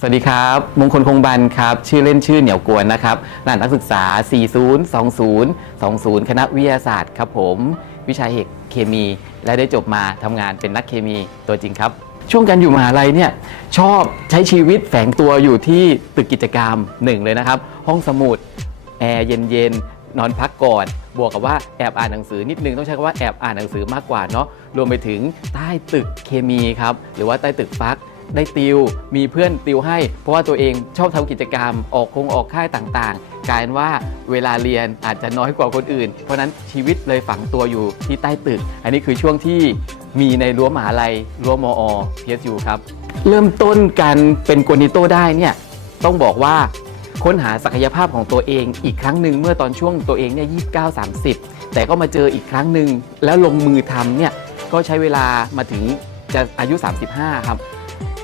สวัสดีครับ มงคลคงบันครับ ชื่อเล่นชื่อเหนียวกวนนะครับรหัสนักศึกษา 402020 คณะวิทยาศาสตร์ครับผม วิชาเอกเคมี และได้จบมาทำงานเป็นนักเคมีตัวจริงครับ ช่วงการอยู่มหาลัยเนี่ยชอบใช้ชีวิตแฝงตัวอยู่ที่ตึกกิจกรรมหนึ่งเลยนะครับ ห้องสมุด แอร์เย็นๆ นอนพักก่อน บวกกับว่าแอบอ่านหนังสือนิดนึงต้องใช้คำว่าแอบอ่านหนังสือมากกว่าเนาะ รวมไปถึงใต้ตึกเคมีครับ หรือว่าใต้ตึกฟัก ได้ติว มีเพื่อนติวให้ เพราะว่าตัวเองชอบทำกิจกรรม ออกคงออกค่ายต่างๆ กลายว่าเวลาเรียนอาจจะน้อยกว่าคนอื่น เพราะนั้นชีวิตเลยฝังตัวอยู่ที่ใต้ตึก อันนี้คือช่วงที่มีในรั้วมหาลัยรั้วมอ PSU ครับ เริ่มต้นการเป็นกวนิโต้ได้เนี่ยต้องบอกว่าค้นหาศักยภาพของตัวเองอีกครั้งหนึ่งเมื่อตอนช่วงตัวเองเนี่ย29 30แต่ก็มาเจออีกครั้งหนึ่งแล้วลงมือทำเนี่ยก็ใช้เวลามาถึงจะอายุ 35 ครับ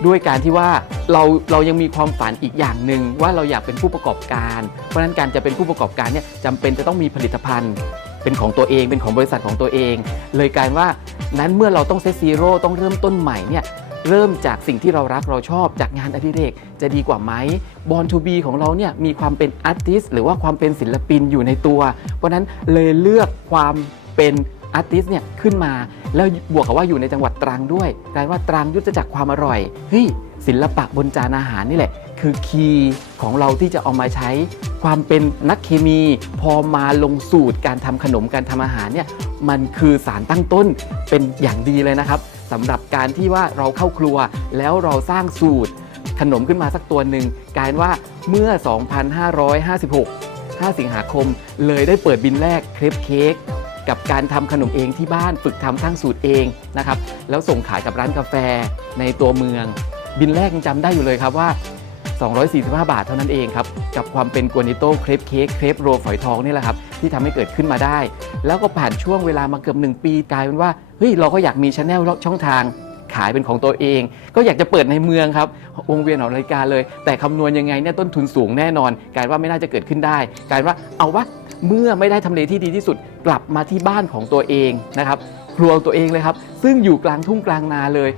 ด้วยการที่ว่าเราเรายังมีความฝันอีกอย่างหนึ่งว่าเราอยากเป็นผู้ประกอบการ เพราะฉะนั้นการจะเป็นผู้ประกอบการเนี่ยจำเป็นจะต้องมีผลิตภัณฑ์ เป็นของตัวเองเป็นของบริษัทของตัวเอง เลยกลายว่านั้นเมื่อเราต้องเซตซีโร่ต้องเริ่มต้นใหม่เนี่ยเริ่มจากสิ่งที่เรารักเราชอบจากงานอดิเรกจะดีกว่าไหมบอลทูบีของเราเนี่ยมีความเป็นอาร์ติสหรือว่าความเป็นศิลปินอยู่ในตัว เพราะนั้นเลยเลือกความเป็น อาร์ติสเนี่ยขึ้นมาแล้วบวกกับว่าอยู่ในจังหวัดตรังด้วยกลายว่าตรังยุทธจักรความอร่อยเฮ้ยศิลปะบนจานอาหารนี่แหละ คือคีย์ของเราที่จะเอามาใช้ ความเป็นนักเคมี พอมาลงสูตรการทำขนมการทำอาหารเนี่ยมันคือสารตั้งต้นเป็นอย่างดีเลยนะครับสำหรับการที่ว่าเราเข้าครัวแล้วเราสร้างสูตรขนมขึ้นมาสักตัวหนึ่งกลายว่าเมื่อ 2556 5 สิงหาคม เลยได้เปิดบินแรกเครปเค้ก กับการทำขนมเองที่บ้านฝึกทำสร้งสูตรเองนะครับแล้วส่งขายกับร้านกาแฟในตัวเมือง บินแรกยังจำได้อยู่เลยครับว่า 245 บาทเท่านั้นเองครับกับความเป็นกัวนิโต้เครปเค้กเครปโรฝอยทองนี่แหละครับที่ทำให้เกิดขึ้นมาได้ แล้วก็ผ่านช่วงเวลามาเกือบ1ปีกลายเป็นว่าเฮ้ยเราก็อยากมีชแนลช่องทางขายเป็นของตัวเอง ก็อยากจะเปิดในเมืองครับวงเวียนของรายการเลย แต่คำนวณยังไงเนี่ยต้นทุนสูงแน่นอนกลายว่าไม่น่าจะเกิดขึ้นได้กลายว่าเอาวะ เมื่อไม่ได้ทำเลที่ดีที่สุดกลับมาที่บ้านของตัวเองนะครับ ครัวตัวเองเลยครับ ซึ่งอยู่กลางทุ่งกลางนาเลย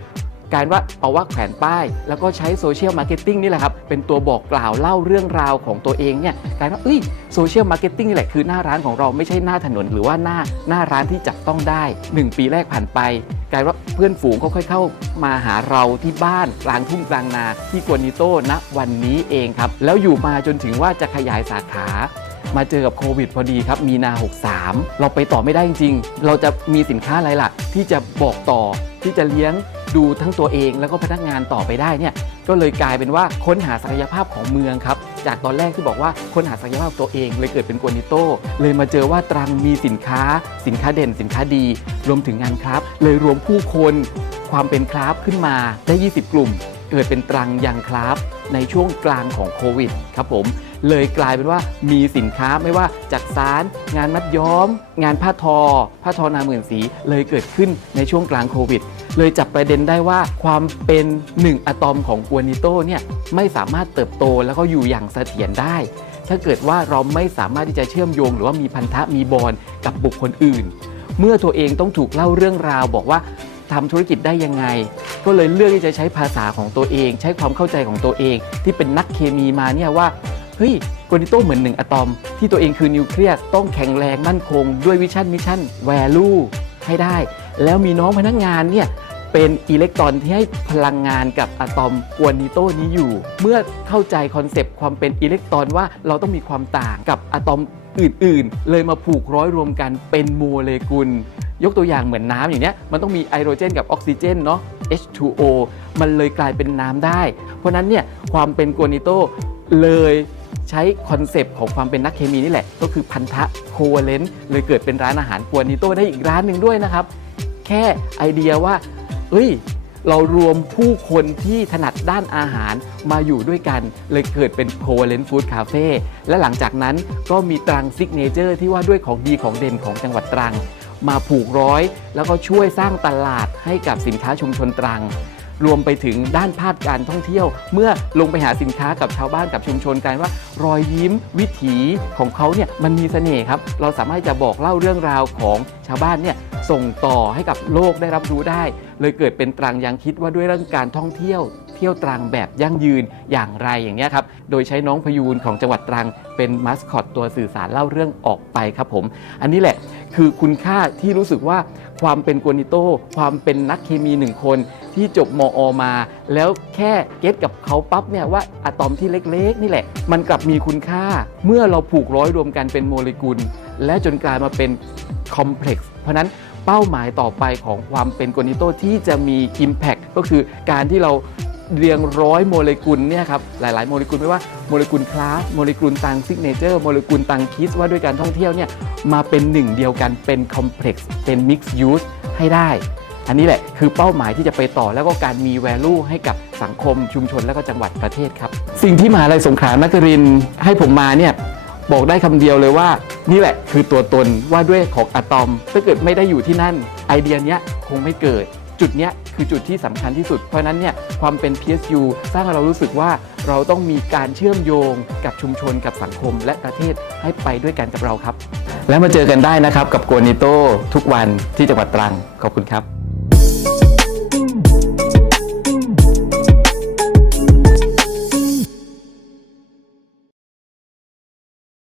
กลารว่าเอาว่าแขวนป้าย แล้วก็ใช้โซเชียลมาร์เก็ตติ้งนี่แหละครับ เป็นตัวบอกกล่าวเล่าเรื่องราวของตัวเองเนี่ยกลายว่าเอ้ยโซเชียลมาร์เก็ตติ้งนี่แหละคือหน้าร้านของเราไม่ใช่หน้าถนน หรือว่าหน้าหน้าร้านที่จับต้องได้ 1 ปีแรกผ่านไปกลายว่าเพื่อนฝูงเขาค่อยเข้ามาหาเราที่บ้านกลางทุ่งกลางนาที่กวนิโต้ณวันนี้เองครับ แล้วอยู่มาจนถึงว่าจะขยายสาขา มาเจอกับโควิดพอดีครับ มีนา 63 เราไปต่อไม่ได้จริง ๆ เราจะมีสินค้าอะไรล่ะ ที่จะบอกต่อที่จะเลี้ยงดูทั้งตัวเองแล้วก็พนักงานต่อไปได้เนี่ยก็เลยกลายเป็นว่าค้นหาศักยภาพของเมืองครับ จากตอนแรกที่บอกว่าค้นหาศักยภาพตัวเองเลยเกิดเป็นกวนิโต้เลยมาเจอว่าตรังมีสินค้า สินค้าเด่น สินค้าดี รวมถึงงานครับ เลยรวมผู้คน ความเป็นคราฟขึ้นมาได้ 20 กลุ่ม เกิดเป็นตรังยังคราฟ ในช่วงกลางของโควิดครับผมเลยกลายเป็นว่ามีสินค้าไม่ว่าจากสาร งานมัดย้อม งานผ้าทอ ผ้าทอนาหมื่นสีเลยเกิดขึ้นในช่วงกลางโควิด เลยจับประเด็นได้ว่าความเป็น1อะตอมของกวนิโต้เนี่ยไม่สามารถเติบโตแล้วก็อยู่อย่างเสถียรได้ ถ้าเกิดว่าเราไม่สามารถที่จะเชื่อมโยง หรือว่ามีพันธะมีบอลกับบุคคลอื่น เมื่อตัวเองต้องถูกเล่าเรื่องราวบอกว่า ทำธุรกิจได้ยังไง ก็เลยเลือกที่จะใช้ภาษาของตัวเอง ใช้ความเข้าใจของตัวเอง ที่เป็นนักเคมีมาเนี่ยว่าเฮ้ยโกนิโต้เหมือนหนึ่งอะตอม ที่ตัวเองคือนิวเคลียสต้องแข็งแรงมั่นคง ด้วยวิชั่นมิชชั่นแวลูให้ได้ แล้วมีน้องพนักงานเนี่ยเป็นอิเล็กตรอนที่ให้พลังงานกับอะตอมกวนิโต้นี้อยู่ เมื่อเข้าใจคอนเซปต์ความเป็นอิเล็กตรอนว่าเราต้องมีความต่างกับอะตอมอื่นๆ เลยมาผูกร้อยรวมกันเป็นโมเลกุล ยกตัวอย่างเหมือนน้ำอย่างเนี้ยมันต้องมีไฮโดรเจนกับออกซิเจนเนาะ H2O มันเลยกลายเป็นน้ำได้ เพราะนั้นเนี่ยความเป็นกัวนิโตเลยใช้คอนเซปต์ของความเป็นนักเคมีนี่แหละ ก็คือพันธะโคเวเลนต์เลยเกิดเป็นร้านอาหารกัวนิโตได้อีกร้านหนึ่งด้วยนะครับ แค่ไอเดียว่า เอ้ย เรารวมผู้คนที่ถนัดด้านอาหารมาอยู่ด้วยกัน เลยเกิดเป็นโคเลนฟู้ดคาเฟ่และหลังจากนั้นก็มีตรังซิกเนเจอร์ที่ว่าด้วยของดีของเด่นของจังหวัดตรัง มาผูกร้อย แล้วก็ช่วยสร้างตลาดให้กับสินค้าชุมชนตรัง รวมไปถึงด้านภาคการท่องเที่ยว เมื่อลงไปหาสินค้ากับชาวบ้านกับชุมชนกันว่า รอยยิ้มวิถีของเขาเนี่ยมันมีเสน่ห์ครับ เราสามารถจะบอกเล่าเรื่องราวของชาวบ้านเนี่ยส่งต่อให้กับโลกได้รับรู้ได้ เลยเกิดเป็นตรังยังคิดว่าด้วยเรื่องการท่องเที่ยว เที่ยวตรังแบบยั่งยืนอย่างไรอย่างเนี้ยครับ โดยใช้น้องพยูนของจังหวัดตรังเป็นมาสคอตตัวสื่อสารเล่าเรื่องออกไปครับผม อันนี้แหละ คือคุณค่าที่รู้สึกว่าความเป็นกวนิโต้ความเป็นนักเคมีหนึ่งคนที่จบมอมา แล้วแค่เก็ตกับเขาปั๊บเนี่ยว่าอะตอมที่เล็กๆ นี่แหละ มันกลับมีคุณค่าเมื่อเราผูกร้อยรวมกันเป็นโมเลกุล และจนกลายมาเป็นคอมเพล็กซ์เพราะนั้นเป้าหมายต่อไปของความเป็นกวนิโต้ที่จะมี Impact ก็คือการที่เรา เรียงร้อยโมเลกุลเนี่ยครับหลาย ๆ โมเลกุลไม่ว่าโมเลกุลคลาสโมเลกุลตังซิกเนเจอร์โมเลกุลตังคิสว่าด้วยการท่องเที่ยวเนี่ยมาเป็นหนึ่งเดียวกันเป็นคอมเพล็กซ์เป็นมิกซ์ยูสให้ได้ อันนี้แหละคือเป้าหมายที่จะไปต่อแล้วก็การมี value ให้กับสังคมชุมชนและก็จังหวัดประเทศครับ สิ่งที่มหาลัยสงขลานครินให้ผมมาเนี่ยบอกได้คำเดียวเลยว่า นี่แหละคือตัวตนว่าด้วยของอะตอม ถ้าเกิดไม่ได้อยู่ที่นั่นไอเดียเนี้ยคงไม่เกิด จุดเนี้ยคือจุดที่สำคัญที่สุด เพราะนั้นเนี่ยความเป็น PSU สร้างให้เรารู้สึกว่าเราต้องมีการเชื่อมโยงกับชุมชนกับสังคมและประเทศให้ไปด้วยกันกับเราครับ และมาเจอกันได้นะครับกับโกนิโตทุกวันที่จังหวัดตรังขอบคุณครับ